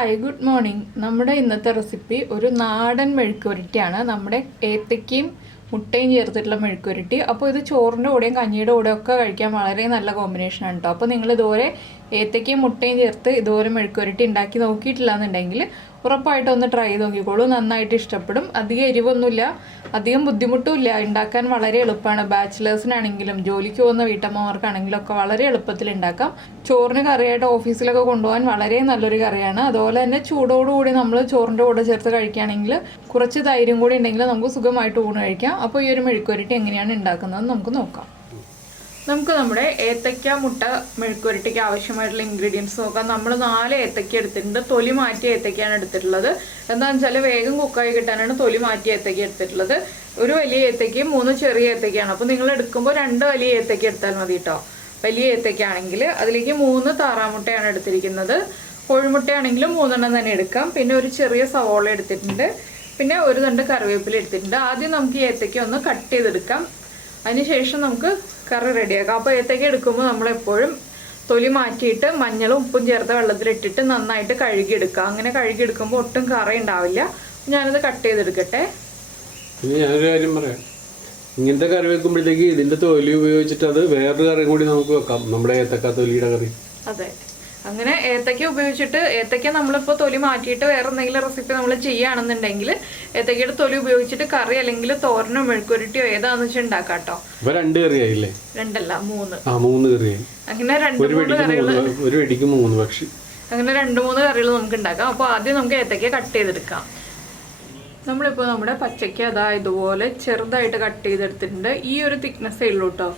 Hi good morning. നമ്മുടെ ഇന്നത്തെ recipe ഒരു നാടൻ മെഴുക്കുവരട്ടിയാണ്. നമ്മുടെ ഏത്തയ്ക്കയും മുട്ടയും ചേർത്തിട്ടുള്ള മെഴുക്കുവരട്ടി. അപ്പോൾ ഇത് ചോറിൻ്റെ കൂടെയും കഞ്ഞിയുടെ കൂടെയും ഒക്കെ കഴിക്കാൻ വളരെ നല്ല കോമ്പിനേഷനാണ് കേട്ടോ. അപ്പോൾ നിങ്ങൾ ഇതുപോലെ ഏത്തയ്ക്കയും മുട്ടയും ചേർത്ത് ഇതുപോലെ മെഴുക്കുവരട്ടി ഉണ്ടാക്കി നോക്കിയിട്ടില്ല എന്നുണ്ടെങ്കിൽ ഉറപ്പായിട്ടും ഒന്ന് ട്രൈ ചെയ്ത് നോക്കിക്കോളൂ. നന്നായിട്ട് ഇഷ്ടപ്പെടും. അധികം എരിവൊന്നുമില്ല, അധികം ബുദ്ധിമുട്ടുമില്ല. ഉണ്ടാക്കാൻ വളരെ എളുപ്പമാണ്. ബാച്ചിലേഴ്സിനാണെങ്കിലും ജോലിക്ക് പോകുന്ന വീട്ടമ്മമാർക്കാണെങ്കിലും ഒക്കെ വളരെ എളുപ്പത്തിൽ ഉണ്ടാക്കാം. ചോറിന് കറിയായിട്ട് ഓഫീസിലൊക്കെ കൊണ്ടുപോകാൻ വളരെ നല്ലൊരു കറിയാണ്. അതുപോലെ തന്നെ ചൂടോടുകൂടി നമ്മൾ ചോറിൻ്റെ കൂടെ ചേർത്ത് കഴിക്കുകയാണെങ്കിൽ കുറച്ച് തൈരും കൂടി ഉണ്ടെങ്കിൽ നമുക്ക് സുഖമായിട്ട് ഊണ് കഴിക്കാം. അപ്പോൾ ഈ ഒരു മെഴുക്കുവരട്ടി എങ്ങനെയാണ് ഉണ്ടാക്കുന്നത് നമുക്ക് നോക്കാം. നമുക്ക് നമ്മുടെ ഏത്തയ്ക്ക മുട്ട മെഴുക്കുവരട്ടിക്ക് ആവശ്യമായിട്ടുള്ള ഇൻഗ്രീഡിയൻസ് നോക്കാം. നമ്മൾ 4 ഏത്തയ്ക്ക എടുത്തിട്ടുണ്ട്. തൊലി മാറ്റിയ ഏത്തയ്ക്കാണ് എടുത്തിട്ടുള്ളത്. എന്താണെന്ന് വെച്ചാൽ വേഗം കുക്കായി കിട്ടാനാണ് തൊലി മാറ്റിയ ഏത്തയ്ക്ക എടുത്തിട്ടുള്ളത്. ഒരു വലിയ ഏത്തയ്ക്കയും 3 ചെറിയ ഏത്തയ്ക്കയാണ്. അപ്പോൾ നിങ്ങൾ എടുക്കുമ്പോൾ 2 വലിയ ഏത്തയ്ക്ക എടുത്താൽ മതി കേട്ടോ. വലിയ ഏത്തയ്ക്കാണെങ്കിൽ അതിലേക്ക് 3 താറാമുട്ടയാണ് എടുത്തിരിക്കുന്നത്. കോഴിമുട്ടയാണെങ്കിലും 3 തന്നെ എടുക്കാം. പിന്നെ ഒരു ചെറിയ സവോള എടുത്തിട്ടുണ്ട്. പിന്നെ ഒരു തണ്ട് കറിവേപ്പില എടുത്തിട്ടുണ്ട്. ആദ്യം നമുക്ക് ഈ ഏത്തയ്ക്ക ഒന്ന് കട്ട് ചെയ്തെടുക്കാം. അതിനുശേഷം നമുക്ക് കറി റെഡിയാക്കാം. അപ്പോൾ ഏത്തയ്ക്ക എടുക്കുമ്പോൾ നമ്മളെപ്പോഴും തൊലി മാറ്റിയിട്ട് മഞ്ഞളും ഉപ്പും ചേർത്ത വെള്ളത്തിലിട്ടിട്ട് നന്നായിട്ട് കഴുകിയെടുക്കുക. അങ്ങനെ കഴുകിയെടുക്കുമ്പോൾ ഒട്ടും കറി ഉണ്ടാവില്ല. ഞാനത് കട്ട് ചെയ്തെടുക്കട്ടെ. ഞാനൊരു കാര്യം പറയാം. ഇങ്ങനത്തെ കറി വെക്കുമ്പോഴത്തേക്ക് ഇതിന്റെ തൊലി ഉപയോഗിച്ചിട്ട് അത് വേറൊരു കറി കൂടി നമുക്ക് വെക്കാം. നമ്മുടെ ഏത്തക്ക തൊലിയുടെ കറി. അതെ, അങ്ങനെ ഏത്തയ്ക്ക ഉപയോഗിച്ചിട്ട് നമ്മളിപ്പോൾ തൊലി മാറ്റിയിട്ട് വേറെ എന്തെങ്കിലും റെസിപ്പി നമ്മൾ ചെയ്യുകയാണെന്നുണ്ടെങ്കിൽ ഏത്തയ്ക്കയുടെ തൊലി ഉപയോഗിച്ചിട്ട് കറി അല്ലെങ്കിൽ തോരനോ മെഴുക്കുവരട്ടിയോ ഏതാണെന്ന് വെച്ചാൽ ഉണ്ടാക്കാം കേട്ടോ. 2 കറിയായില്ലേ? 2 അല്ല 3. 3 കറിയായി. അങ്ങനെ 2-3 കറികൾ, ഒരു വെടിക്ക് 3 പക്ഷി. അങ്ങനെ 2-3 കറികൾ നമുക്ക് ഉണ്ടാക്കാം. അപ്പോൾ ആദ്യം നമുക്ക് ഏത്തയ്ക്ക കട്ട് ചെയ്തെടുക്കാം. നമ്മളിപ്പോൾ നമ്മുടെ പച്ചയ്ക്ക ഇതുപോലെ ചെറുതായിട്ട് കട്ട് ചെയ്തെടുത്തിട്ടുണ്ട്. ഈ ഒരു തിക്നെസ്സേ ഉള്ളൂ കേട്ടോ.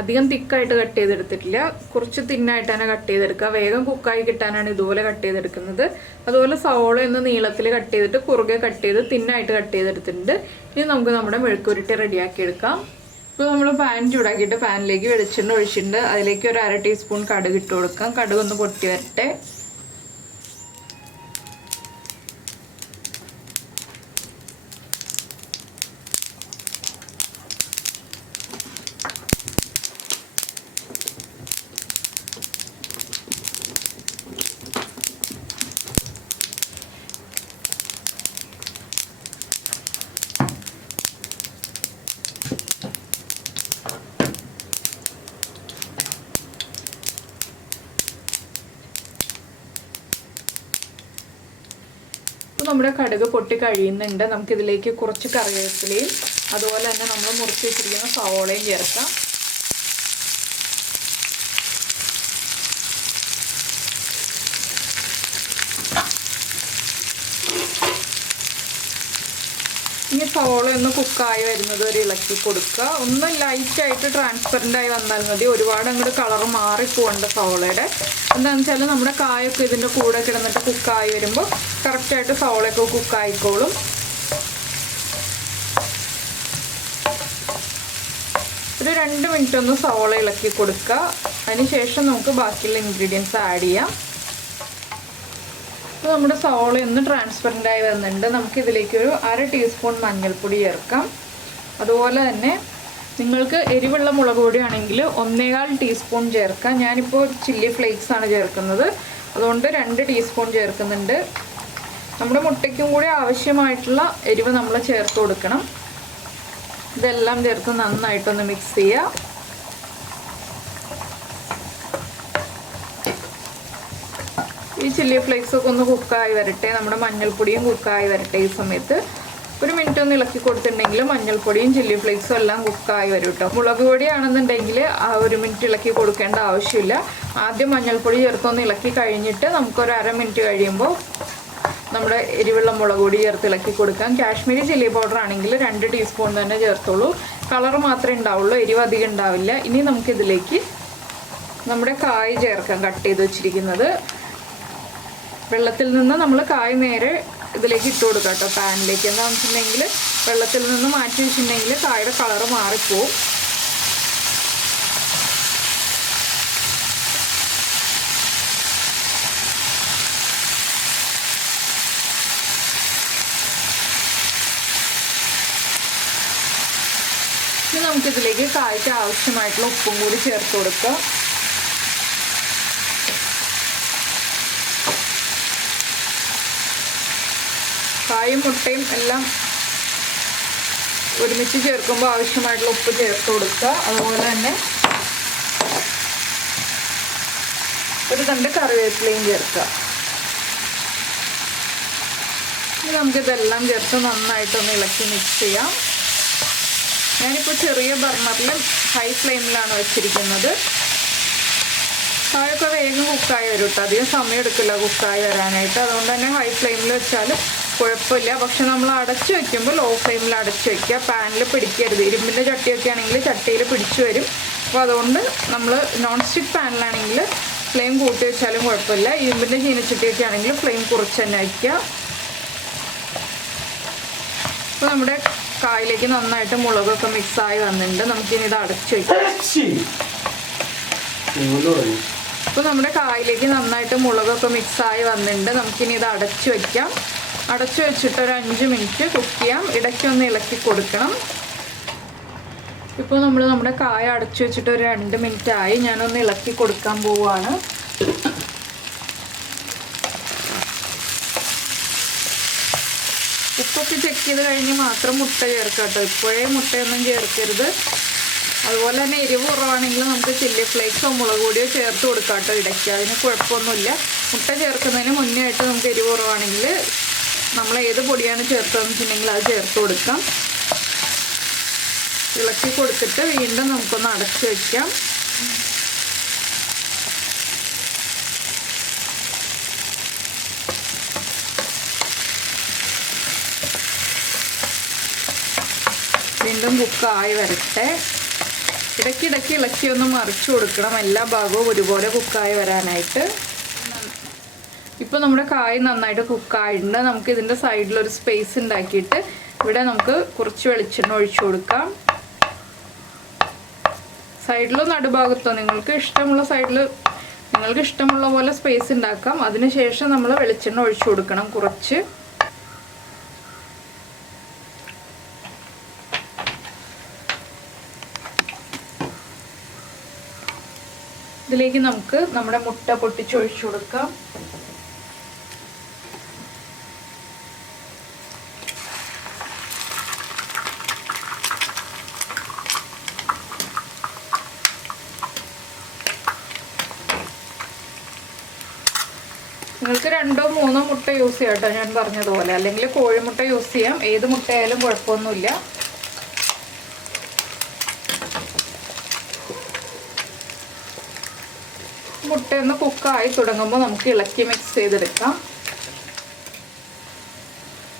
അധികം തിക്കായിട്ട് കട്ട് ചെയ്തെടുത്തിട്ടില്ല. കുറച്ച് തിന്നായിട്ട് തന്നെ കട്ട് ചെയ്തെടുക്കുക. വേഗം കുക്കായി കിട്ടാനാണ് ഇതുപോലെ കട്ട് ചെയ്തെടുക്കുന്നത്. അതുപോലെ സവോള ഒന്ന് നീളത്തിൽ കട്ട് ചെയ്തിട്ട് കുറുകെ കട്ട് ചെയ്ത് തിന്നായിട്ട് കട്ട് ചെയ്തെടുത്തിട്ടുണ്ട്. ഇനി നമുക്ക് നമ്മുടെ മെഴുക്കുവരട്ടി റെഡിയാക്കി എടുക്കാം. ഇപ്പോൾ നമ്മൾ പാൻ ചൂടാക്കിയിട്ട് പാനിലേക്ക് വെളിച്ചെണ്ണ ഒഴിച്ചിട്ടുണ്ട്. അതിലേക്ക് ഒരു 1/2 ടീസ്പൂൺ കടുക് ഇട്ട് കൊടുക്കാം. കടുക് ഒന്ന് പൊട്ടി വരട്ടെ. നമ്മുടെ കടുക് പൊട്ടി കഴിയുന്നുണ്ട്. നമുക്കിതിലേക്ക് കുറച്ച് കറിവേപ്പിലയും അതുപോലെ തന്നെ നമ്മൾ മുറിച്ച് വെച്ചിരിക്കുന്ന സവോളയും ചേർക്കാം. ഇനി സവോള ഒന്ന് കുക്കായി വരുന്നത് വരെ ഇളക്കി കൊടുക്കുക. ഒന്ന് ലൈറ്റായിട്ട് ട്രാൻസ്പെറൻ്റ് ആയി വന്നാൽ മതി. ഒരുപാട് അങ്ങോട്ട് കളർ മാറിപ്പോകേണ്ട സവോളയുടെ. എന്താണെന്ന് വെച്ചാൽ നമ്മുടെ കായൊക്കെ ഇതിൻ്റെ കൂടെ കിടന്നിട്ട് കുക്കായി വരുമ്പോൾ കറക്റ്റായിട്ട് സവോളയൊക്കെ കുക്കായിക്കോളും. ഒരു 2 മിനിറ്റ് ഒന്ന് സവോള ഇളക്കി കൊടുക്കുക. അതിനുശേഷം നമുക്ക് ബാക്കിയുള്ള ഇൻഗ്രീഡിയൻസ് ആഡ് ചെയ്യാം. അപ്പോൾ നമ്മുടെ സവോള ഒന്ന് ട്രാൻസ്പെറൻ്റ് ആയി വന്നിട്ടുണ്ട്. നമുക്കിതിലേക്ക് ഒരു 1/2 ടീസ്പൂൺ മഞ്ഞൾപ്പൊടി ചേർക്കാം. അതുപോലെ തന്നെ നിങ്ങൾക്ക് എരിവുള്ള മുളക് പൊടിയാണെങ്കിൽ 1/4 ടീസ്പൂൺ ചേർക്കാം. ഞാനിപ്പോൾ ചില്ലി ഫ്ലേക്സ് ആണ് ചേർക്കുന്നത്, അതുകൊണ്ട് 2 ടീസ്പൂൺ ചേർക്കുന്നുണ്ട്. നമ്മുടെ മുട്ടയ്ക്കും കൂടി ആവശ്യമായിട്ടുള്ള എരിവ് നമ്മൾ ചേർത്ത് കൊടുക്കണം. ഇതെല്ലാം ചേർത്ത് നന്നായിട്ടൊന്ന് മിക്സ് ചെയ്യുക. ഈ ചില്ലി ഫ്ലേക്സ് ഒക്കെ ഒന്ന് കുക്കായി വരട്ടെ. നമ്മുടെ മഞ്ഞൾപ്പൊടിയും കുക്കായി വരട്ടെ. ഈ സമയത്ത് 1 മിനിറ്റ് ഒന്ന് ഇളക്കി കൊടുത്തിട്ടുണ്ടെങ്കിൽ മഞ്ഞൾപ്പൊടിയും ചില്ലി ഫ്ലേക്സും എല്ലാം കുക്കായി വരും കേട്ടോ. മുളക് പൊടിയാണെന്നുണ്ടെങ്കിൽ ആ 1 മിനിറ്റ് ഇളക്കി കൊടുക്കേണ്ട ആവശ്യമില്ല. ആദ്യം മഞ്ഞൾപ്പൊടി ചേർത്തൊന്ന് ഇളക്കി കഴിഞ്ഞിട്ട് നമുക്കൊരു 1/2 മിനിറ്റ് കഴിയുമ്പോൾ നമ്മുടെ എരിവുള്ള മുളക് പൊടി ചേർത്ത് ഇളക്കി കൊടുക്കാം. കാശ്മീരി ചില്ലി പൗഡർ ആണെങ്കിൽ 2 ടീസ്പൂൺ തന്നെ ചേർത്തോളൂ. കളർ മാത്രമേ ഉണ്ടാവുള്ളൂ, എരിവ് അധികം ഉണ്ടാവില്ല. ഇനി നമുക്കിതിലേക്ക് നമ്മുടെ കായ് ചേർക്കാം, കട്ട് ചെയ്ത് വെച്ചിരിക്കുന്നത്. വെള്ളത്തിൽ നിന്ന് നമ്മൾ കായ് നേരെ ഇതിലേക്ക് ഇട്ട് കൊടുക്കാം കേട്ടോ, പാനിലേക്ക്. എന്താണെന്ന് വെച്ചിട്ടുണ്ടെങ്കിൽ വെള്ളത്തിൽ നിന്ന് മാറ്റി വെച്ചിട്ടുണ്ടെങ്കിൽ കായുടെ കളർ മാറിപ്പോവും. ഇനി നമുക്കിതിലേക്ക് കായ്ക്ക് ആവശ്യമായിട്ടുള്ള ഉപ്പും കൂടി ചേർത്ത് കൊടുക്കാം. കായും മുട്ടയും എല്ലാം ഒരുമിച്ച് ചേർക്കുമ്പോൾ ആവശ്യമായിട്ടുള്ള ഉപ്പ് ചേർത്ത് കൊടുക്കുക. അതുപോലെ തന്നെ ഒരു തണ്ട് കറിവേപ്പിലയും ചേർക്കുക. ഇനി നമുക്കിതെല്ലാം ചേർത്ത് നന്നായിട്ടൊന്ന് ഇളക്കി മിക്സ് ചെയ്യാം. ഞാനിപ്പോൾ ചെറിയ ബർണറിൽ ഹൈ ഫ്ലെയിമിലാണ് വെച്ചിരിക്കുന്നത്. കായൊക്കെ വേഗം കുക്കായി വരും കേട്ടോ, അധികം സമയം എടുക്കില്ല കുക്കായി വരാനായിട്ട്. അതുകൊണ്ട് തന്നെ ഹൈ ഫ്ലെയിമിൽ വെച്ചാൽ കുഴപ്പമില്ല. പക്ഷെ നമ്മൾ അടച്ചു വയ്ക്കുമ്പോൾ ലോ ഫ്ലെയിമിൽ അടച്ചു വയ്ക്കുക. പാനിൽ പിടിക്കരുത്. ഇരുമ്പിൻ്റെ ചട്ടിയൊക്കെ ആണെങ്കിൽ ചട്ടിയിൽ പിടിച്ചു വരും. അപ്പോൾ അതുകൊണ്ട് നമ്മൾ നോൺ സ്റ്റിക്ക് പാനിലാണെങ്കിൽ ഫ്ലെയിം കൂട്ടി വെച്ചാലും കുഴപ്പമില്ല. ഇരുമ്പിൻ്റെ ചീനച്ചട്ടിയൊക്കെ ആണെങ്കിൽ ഫ്ലെയിം കുറച്ച് തന്നെ വയ്ക്കുക. അപ്പോൾ നമ്മുടെ കായിലേക്ക് നന്നായിട്ട് മുളകൊക്കെ മിക്സായി വന്നിട്ടുണ്ട്. നമുക്കിനി ഇത് അടച്ചു വയ്ക്കാം. അപ്പോൾ നമ്മുടെ കായിലേക്ക് നന്നായിട്ട് മുളകൊക്കെ മിക്സായി വന്നിട്ടുണ്ട്. നമുക്കിനി ഇത് അടച്ചു വയ്ക്കാം. അടച്ചു വെച്ചിട്ട് ഒരു 5 മിനിറ്റ് കുക്ക് ചെയ്യാം. ഇടയ്ക്കൊന്ന് ഇളക്കി കൊടുക്കണം. ഇപ്പോൾ നമ്മൾ നമ്മുടെ കായ അടച്ചു വെച്ചിട്ട് ഒരു 2 മിനിറ്റ് ആയി. ഞാനൊന്ന് ഇളക്കി കൊടുക്കാൻ പോവുകയാണ്. ഉപ്പൊക്കെ ചെക്ക് ചെയ്ത് കഴിഞ്ഞ് മാത്രം മുട്ട ചേർക്കാം കേട്ടോ. ഇപ്പോഴേ മുട്ടയൊന്നും ചേർക്കരുത്. അതുപോലെ തന്നെ എരിവ് കുറവാണെങ്കിൽ നമുക്ക് ചില്ലി ഫ്ലേക്സോ മുളക് പൊടിയോ ചേർത്ത് കൊടുക്കാം കേട്ടോ ഇടയ്ക്ക്. അതിന് കുഴപ്പമൊന്നുമില്ല. മുട്ട ചേർക്കുന്നതിന് മുന്നേ ആയിട്ട് നമുക്ക് എരിവ് കുറവാണെങ്കിൽ നമ്മൾ ഏത് പൊടിയാണ് ചേർത്തതെന്ന് വെച്ചിട്ടുണ്ടെങ്കിൽ അത് ചേർത്ത് കൊടുക്കാം. ഇളക്കി കൊടുത്തിട്ട് വീണ്ടും നമുക്കൊന്ന് അടച്ചു വയ്ക്കാം. വീണ്ടും കുക്കായി വരട്ടെ. ഇടയ്ക്കിടയ്ക്ക് ഇളക്കി ഒന്ന് മറിച്ചു കൊടുക്കണം, എല്ലാ ഭാഗവും ഒരുപോലെ കുക്കായി വരാനായിട്ട്. ഇപ്പോൾ നമ്മുടെ കായ നന്നായിട്ട് കുക്കായിട്ടുണ്ട്. നമുക്ക് ഇതിൻ്റെ സൈഡിലൊരു സ്പേസ് ഉണ്ടാക്കിയിട്ട് ഇവിടെ നമുക്ക് കുറച്ച് വെളിച്ചെണ്ണ ഒഴിച്ചു കൊടുക്കാം. സൈഡിലോ നടുഭാഗത്തോ നിങ്ങൾക്ക് ഇഷ്ടമുള്ള സൈഡിൽ നിങ്ങൾക്ക് ഇഷ്ടമുള്ള പോലെ സ്പേസ് ഉണ്ടാക്കാം. അതിനുശേഷം നമ്മൾ വെളിച്ചെണ്ണ ഒഴിച്ചു കൊടുക്കണം കുറച്ച്. ഇതിലേക്ക് നമുക്ക് നമ്മുടെ മുട്ട പൊട്ടിച്ചൊഴിച്ചു കൊടുക്കാം. നിങ്ങൾക്ക് 2 or 3 മുട്ട യൂസ് ചെയ്യാം കേട്ടോ, ഞാൻ പറഞ്ഞതുപോലെ. അല്ലെങ്കിൽ കോഴിമുട്ട യൂസ് ചെയ്യാം. ഏത് മുട്ടയായാലും കുഴപ്പമൊന്നുമില്ല. മുട്ടയൊന്ന് കുക്കായി തുടങ്ങുമ്പോൾ നമുക്ക് ഇളക്കി മിക്സ് ചെയ്തെടുക്കാം.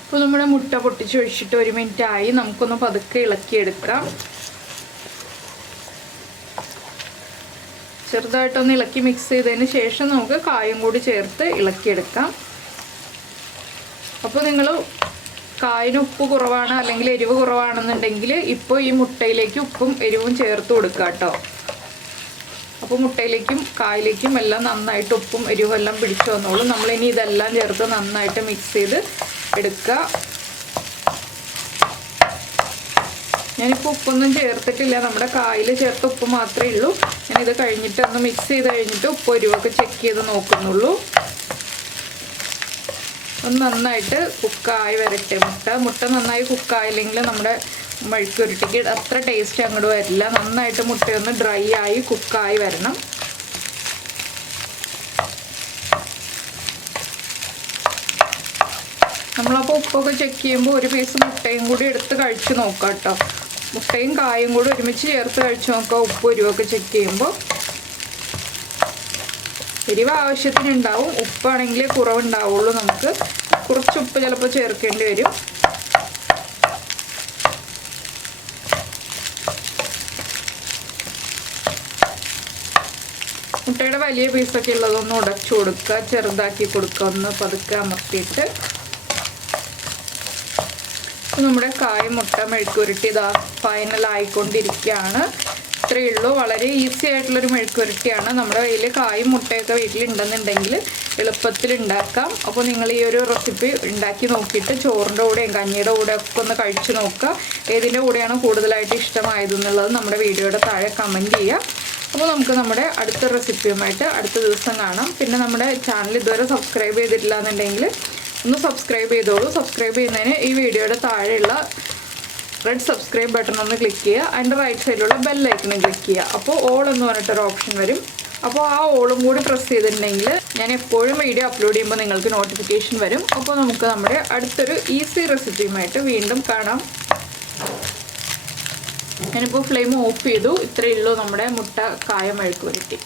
ഇപ്പോൾ നമ്മുടെ മുട്ട പൊട്ടിച്ചൊഴിച്ചിട്ട് 1 മിനിറ്റ് ആയി. നമുക്കൊന്ന് പതുക്കെ ഇളക്കിയെടുക്കാം. ചെറുതായിട്ടൊന്ന് ഇളക്കി മിക്സ് ചെയ്തതിന് ശേഷം നമുക്ക് കായും കൂടി ചേർത്ത് ഇളക്കിയെടുക്കാം. അപ്പോൾ നിങ്ങൾ കായിന് ഉപ്പ് കുറവാണ് അല്ലെങ്കിൽ എരിവ് കുറവാണെന്നുണ്ടെങ്കിൽ ഇപ്പോൾ ഈ മുട്ടയിലേക്ക് ഉപ്പും എരിവും ചേർത്ത് കൊടുക്കുക കേട്ടോ. അപ്പോൾ മുട്ടയിലേക്കും കായിലേക്കും എല്ലാം നന്നായിട്ട് ഉപ്പും എരിവും എല്ലാം പിടിച്ചു വന്നോളും. നമ്മളിനി ഇതെല്ലാം ചേർത്ത് നന്നായിട്ട് മിക്സ് ചെയ്ത് എടുക്കുക. ഞാനിപ്പോൾ ഉപ്പൊന്നും ചേർത്തിട്ടില്ല. നമ്മുടെ കായിൽ ചേർത്ത ഉപ്പ് മാത്രമേ ഉള്ളൂ. ഞാനിത് കഴിഞ്ഞിട്ട് ഒന്ന് മിക്സ് ചെയ്ത് കഴിഞ്ഞിട്ട് ഉപ്പ് എരിവൊക്കെ ചെക്ക് ചെയ്ത് നോക്കുന്നുള്ളൂ. ഒന്ന് നന്നായിട്ട് കുക്കായി വരട്ടെ മുട്ട നന്നായി കുക്കായില്ലെങ്കിൽ നമ്മുടെ മെഴുക്കുരുട്ടിക്ക് അത്ര ടേസ്റ്റ് അങ്ങോട്ട് വരില്ല. നന്നായിട്ട് മുട്ടയൊന്ന് ഡ്രൈ ആയി കുക്കായി വരണം. നമ്മളപ്പോൾ ഉപ്പൊക്കെ ചെക്ക് ചെയ്യുമ്പോൾ ഒരു പീസ് മുട്ടയും കൂടി എടുത്ത് കഴിച്ച് നോക്കാം കേട്ടോ. മുട്ടയും കായും കൂടി ഒരുമിച്ച് ചേർത്ത് കഴിച്ച് നോക്കാം ഉപ്പ് എരിവൊക്കെ ചെക്ക് ചെയ്യുമ്പോൾ. എരിവ് ആവശ്യത്തിനുണ്ടാവും. ഉപ്പാണെങ്കിൽ കുറവുണ്ടാവുള്ളൂ. നമുക്ക് കുറച്ച് ഉപ്പ് ചിലപ്പോൾ ചേർക്കേണ്ടി വരും. മുട്ടയുടെ വലിയ പീസൊക്കെ ഉള്ളതൊന്ന് ഉടച്ചു കൊടുക്കുക, ചെറുതാക്കി കൊടുക്കുക, ഒന്ന് പതുക്കെ അമർത്തിയിട്ട്. നമ്മുടെ കായ മുട്ട മെഴുക്കുരുട്ടി ഇതാ ഫൈനലായിക്കൊണ്ടിരിക്കുകയാണ്. ഇത്രയേ ഉള്ളൂ. വളരെ ഈസി ആയിട്ടുള്ളൊരു മെഴുക്കുരുട്ടിയാണ്. നമ്മുടെ കയ്യിൽ കായും മുട്ടയൊക്കെ വീട്ടിലുണ്ടെന്നുണ്ടെങ്കിൽ എളുപ്പത്തിൽ ഉണ്ടാക്കാം. അപ്പോൾ നിങ്ങൾ ഈ ഒരു റെസിപ്പി ഉണ്ടാക്കി നോക്കിയിട്ട് ചോറിൻ്റെ കൂടെയും കഞ്ഞിയുടെ കൂടെ ഒക്കെ ഒന്ന് കഴിച്ച് നോക്കുക. ഏതിൻ്റെ കൂടെയാണ് കൂടുതലായിട്ട് ഇഷ്ടമായതെന്നുള്ളത് നമ്മുടെ വീഡിയോയുടെ താഴെ കമൻറ്റ് ചെയ്യുക. അപ്പോൾ നമുക്ക് നമ്മുടെ അടുത്ത റെസിപ്പിയുമായിട്ട് അടുത്ത ദിവസം കാണാം. പിന്നെ നമ്മുടെ ചാനൽ ഇതുവരെ സബ്സ്ക്രൈബ് ചെയ്തിട്ടില്ല എന്നുണ്ടെങ്കിൽ ഒന്ന് സബ്സ്ക്രൈബ് ചെയ്തോളൂ. സബ്സ്ക്രൈബ് ചെയ്യുന്നതിന് ഈ വീഡിയോയുടെ താഴെയുള്ള റെഡ് സബ്സ്ക്രൈബ് ബട്ടൺ ഒന്ന് ക്ലിക്ക് ചെയ്യുക. അതിൻ്റെ റൈറ്റ് സൈഡിലുള്ള ബെല്ലൈക്കണും ക്ലിക്ക് ചെയ്യുക. അപ്പോൾ ഓൾ എന്ന് പറഞ്ഞിട്ടൊരു ഓപ്ഷൻ വരും. അപ്പോൾ ആ ഓളും കൂടി പ്രസ് ചെയ്തിട്ടുണ്ടെങ്കിൽ ഞാൻ എപ്പോഴും വീഡിയോ അപ്ലോഡ് ചെയ്യുമ്പോൾ നിങ്ങൾക്ക് നോട്ടിഫിക്കേഷൻ വരും. അപ്പോൾ നമുക്ക് നമ്മുടെ അടുത്തൊരു ഈസി റെസിപ്പിയുമായിട്ട് വീണ്ടും കാണാം. ഞാനിപ്പോൾ ഫ്ലെയിം ഓഫ് ചെയ്തു. ഇത്രയേ ഉള്ളൂ നമ്മുടെ മുട്ട കായ മെഴുക്കുവരട്ടി.